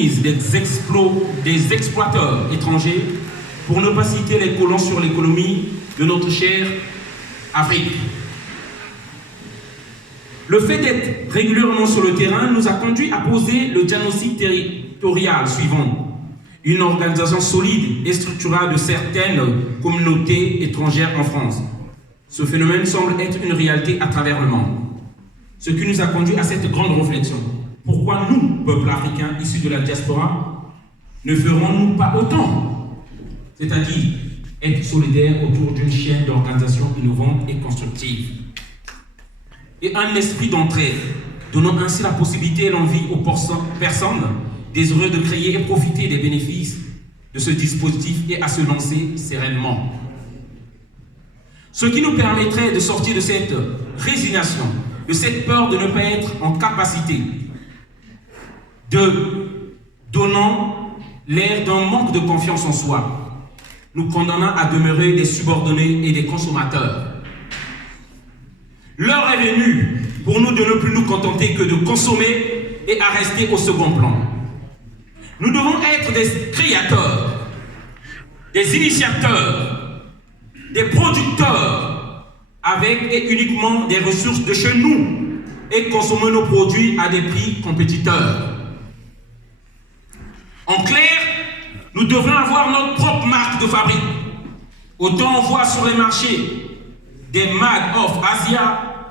mainmise des exploiteurs étrangers, pour ne pas citer les colons sur l'économie de notre chère Afrique. Le fait d'être régulièrement sur le terrain nous a conduit à poser le diagnostic territorial suivant. Une organisation solide et structurale de certaines communautés étrangères en France. Ce phénomène semble être une réalité à travers le monde. Ce qui nous a conduit à cette grande réflexion. Pourquoi nous, peuple africain issus de la diaspora, ne ferons-nous pas autant? C'est-à-dire être solidaires autour d'une chaîne d'organisation innovante et constructive. Et un esprit d'entraide, donnant ainsi la possibilité et l'envie aux personnes désireux de créer et profiter des bénéfices de ce dispositif et à se lancer sereinement. Ce qui nous permettrait de sortir de cette résignation, de cette peur de ne pas être en capacité, de donnant l'air d'un manque de confiance en soi, nous condamnant à demeurer des subordonnés et des consommateurs. L'heure est venue pour nous de ne plus nous contenter que de consommer et à rester au second plan. Nous devons être des créateurs, des initiateurs, des producteurs, avec et uniquement des ressources de chez nous et consommer nos produits à des prix compétiteurs. En clair, nous devons avoir notre propre marque de fabrique. Autant on voit sur les marchés des Made of Asia,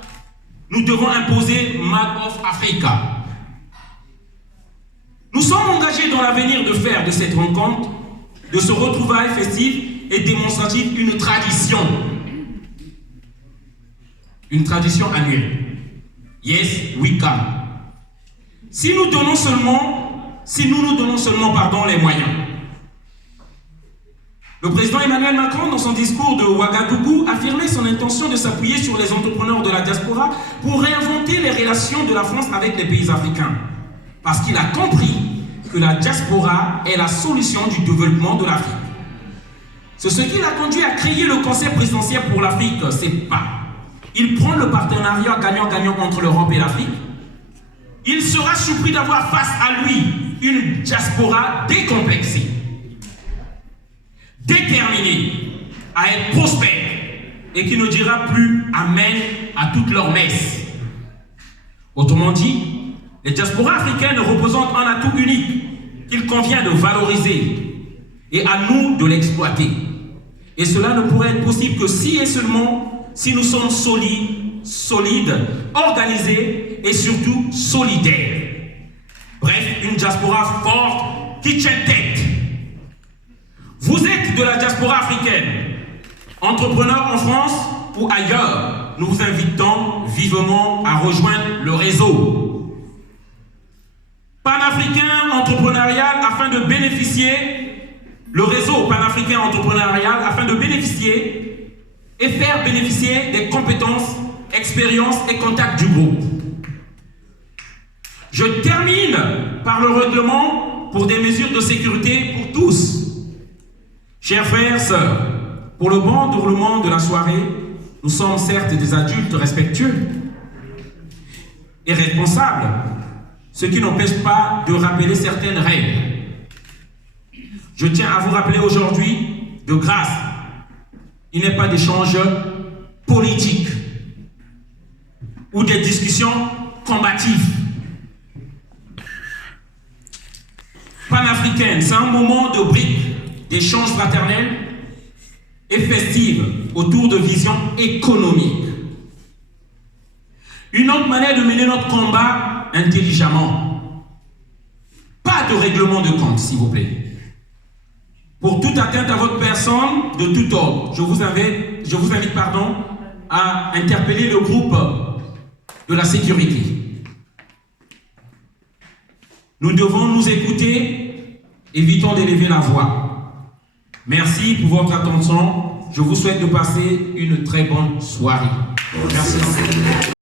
nous devons imposer Made of Africa. Nous sommes engagés dans l'avenir de faire de cette rencontre, de ce retrouvailles festif et démonstratif une tradition. Une tradition annuelle. Yes, we can. Si nous nous donnons seulement les moyens. Le président Emmanuel Macron, dans son discours de Ouagadougou, affirmait son intention de s'appuyer sur les entrepreneurs de la diaspora pour réinventer les relations de la France avec les pays africains. Parce qu'il a compris que la diaspora est la solution du développement de l'Afrique. C'est ce qui l'a conduit à créer le Conseil présidentiel pour l'Afrique, c'est pas. Il prend le partenariat gagnant-gagnant entre l'Europe et l'Afrique. Il sera surpris d'avoir face à lui une diaspora décomplexée, déterminée à être prospère et qui ne dira plus amen à toutes leurs messes. Autrement dit, les diasporas africaines représentent un atout unique qu'il convient de valoriser et à nous de l'exploiter. Et cela ne pourrait être possible que si et seulement si nous sommes solides, organisés et surtout solidaires. Bref, une diaspora forte qui tient tête. Vous êtes de la diaspora africaine, entrepreneurs en France ou ailleurs, nous vous invitons vivement à rejoindre le réseau panafricain entrepreneurial afin de bénéficier, le réseau panafricain entrepreneurial afin de bénéficier et faire bénéficier des compétences, expériences et contacts du groupe. Je termine par le règlement pour des mesures de sécurité pour tous. Chers frères et sœurs, pour le bon déroulement de la soirée, nous sommes certes des adultes respectueux et responsables, ce qui n'empêche pas de rappeler certaines règles. Je tiens à vous rappeler aujourd'hui, de grâce, il n'est pas d'échange politique ou des discussions combatives. Panafricaine, c'est un moment de briques, d'échanges fraternels et festifs autour de visions économiques. Une autre manière de mener notre combat intelligemment. Pas de règlement de compte, s'il vous plaît. Pour toute atteinte à votre personne, de tout ordre, je vous invite à interpeller le groupe de la sécurité. Nous devons nous écouter, évitons d'élever la voix. Merci pour votre attention. Je vous souhaite de passer une très bonne soirée. Merci.